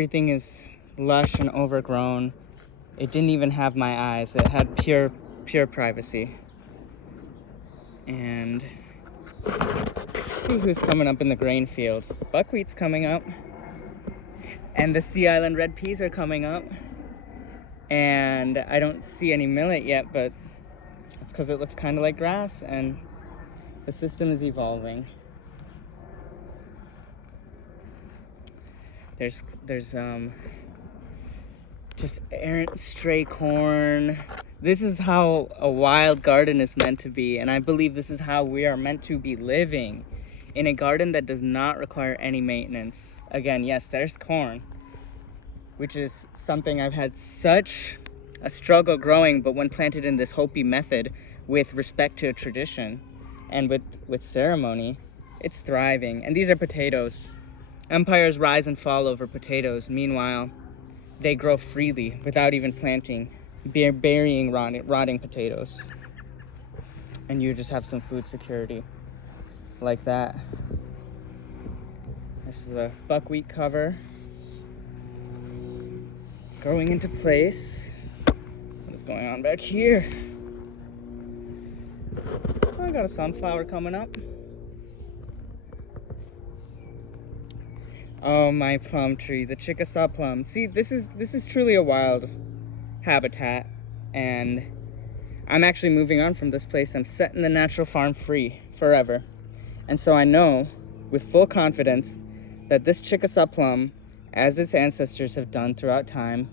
everything is lush and overgrown. It didn't even have my eyes. It had pure privacy. And let's see who's coming up in the grain field. Buckwheat's coming up. And the Sea Island red peas are coming up. And I don't see any millet yet, but it's because it looks kind of like grass and the system is evolving. There's just errant stray corn. This is how a wild garden is meant to be, and I believe this is how we are meant to be living, in a garden that does not require any maintenance. Again, yes, there's corn, which is something I've had such a struggle growing, but when planted in this Hopi method with respect to tradition and with ceremony, it's thriving. And these are potatoes. Empires rise and fall over potatoes. Meanwhile, they grow freely without even planting, burying rotting potatoes. And you just have some food security like that. This is a buckwheat cover growing into place. What is going on back here? I got a sunflower coming up. Oh, my plum tree, the Chickasaw plum. See, this is truly a wild habitat, and I'm actually moving on from this place. I'm setting the natural farm free forever. And so I know with full confidence that this Chickasaw plum, as its ancestors have done throughout time,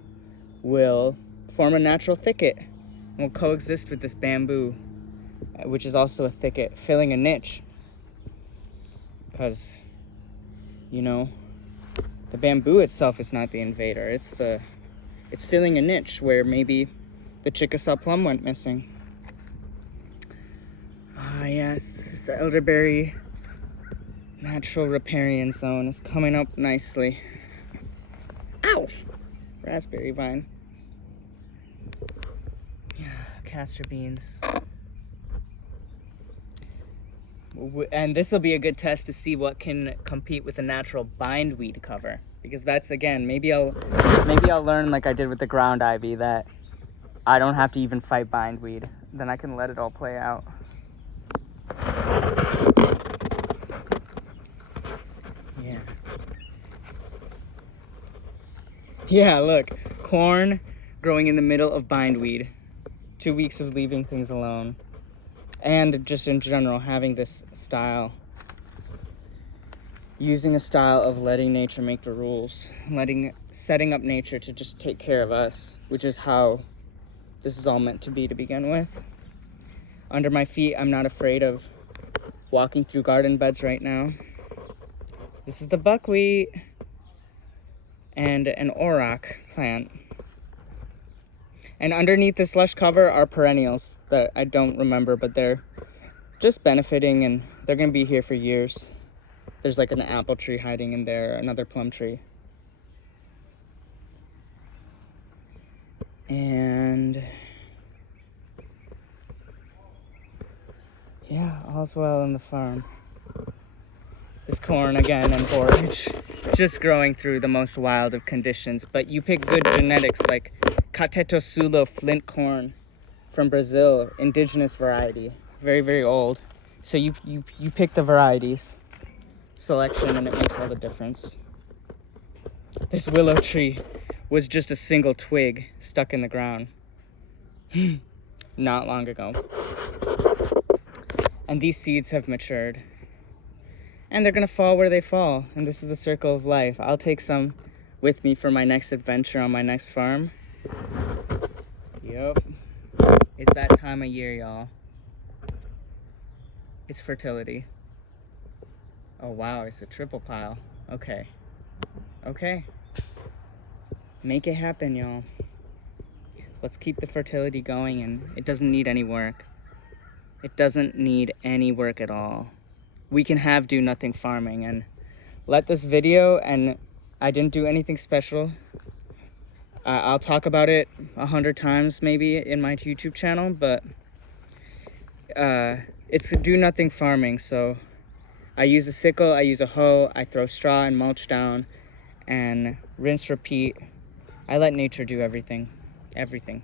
will form a natural thicket and will coexist with this bamboo, which is also a thicket, filling a niche. Because, you know, the bamboo itself is not the invader. It's filling a niche where maybe the Chickasaw plum went missing. Ah, yes, this elderberry natural riparian zone is coming up nicely. Ow! Raspberry vine. Yeah, castor beans. And this will be a good test to see what can compete with a natural bindweed cover, because that's, again, maybe I'll learn like I did with the ground ivy that I don't have to even fight bindweed. Then I can let it all play out. Yeah, look, corn growing in the middle of bindweed. 2 weeks of leaving things alone. And just in general, having this style, using a style of letting nature make the rules, setting up nature to just take care of us, which is how this is all meant to be to begin with. Under my feet, I'm not afraid of walking through garden beds right now. This is the buckwheat and an auroch plant. And underneath this lush cover are perennials that I don't remember, but they're just benefiting and they're gonna be here for years. There's like an apple tree hiding in there, another plum tree. And yeah, all's well in the farm. This corn again and borage, just growing through the most wild of conditions. But you pick good genetics like Cateto Sulo flint corn from Brazil, indigenous variety, very, very old. So you pick the varieties, selection, and it makes all the difference. This willow tree was just a single twig stuck in the ground not long ago. And these seeds have matured. And they're gonna fall where they fall. And this is the circle of life. I'll take some with me for my next adventure on my next farm. Yep. It's that time of year, y'all. It's fertility. Oh wow, it's a triple pile. Okay. Okay. Make it happen, y'all. Let's keep the fertility going, and it doesn't need any work. It doesn't need any work at all. We can have do nothing farming, and let this video, and I didn't do anything special. I'll talk about it 100 times maybe in my YouTube channel, but it's do nothing farming. So I use a sickle, I use a hoe, I throw straw and mulch down, and rinse, repeat. I let nature do everything. Everything.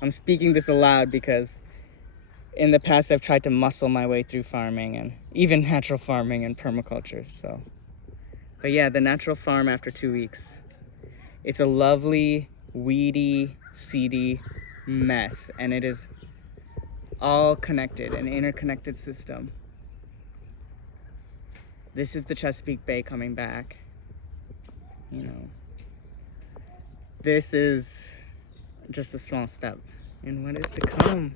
I'm speaking this aloud because in the past I've tried to muscle my way through farming and even natural farming and permaculture. So, but yeah, the natural farm after 2 weeks. It's a lovely, weedy, seedy mess, and it is all connected, an interconnected system. This is the Chesapeake Bay coming back. You know, this is just a small step in what is to come.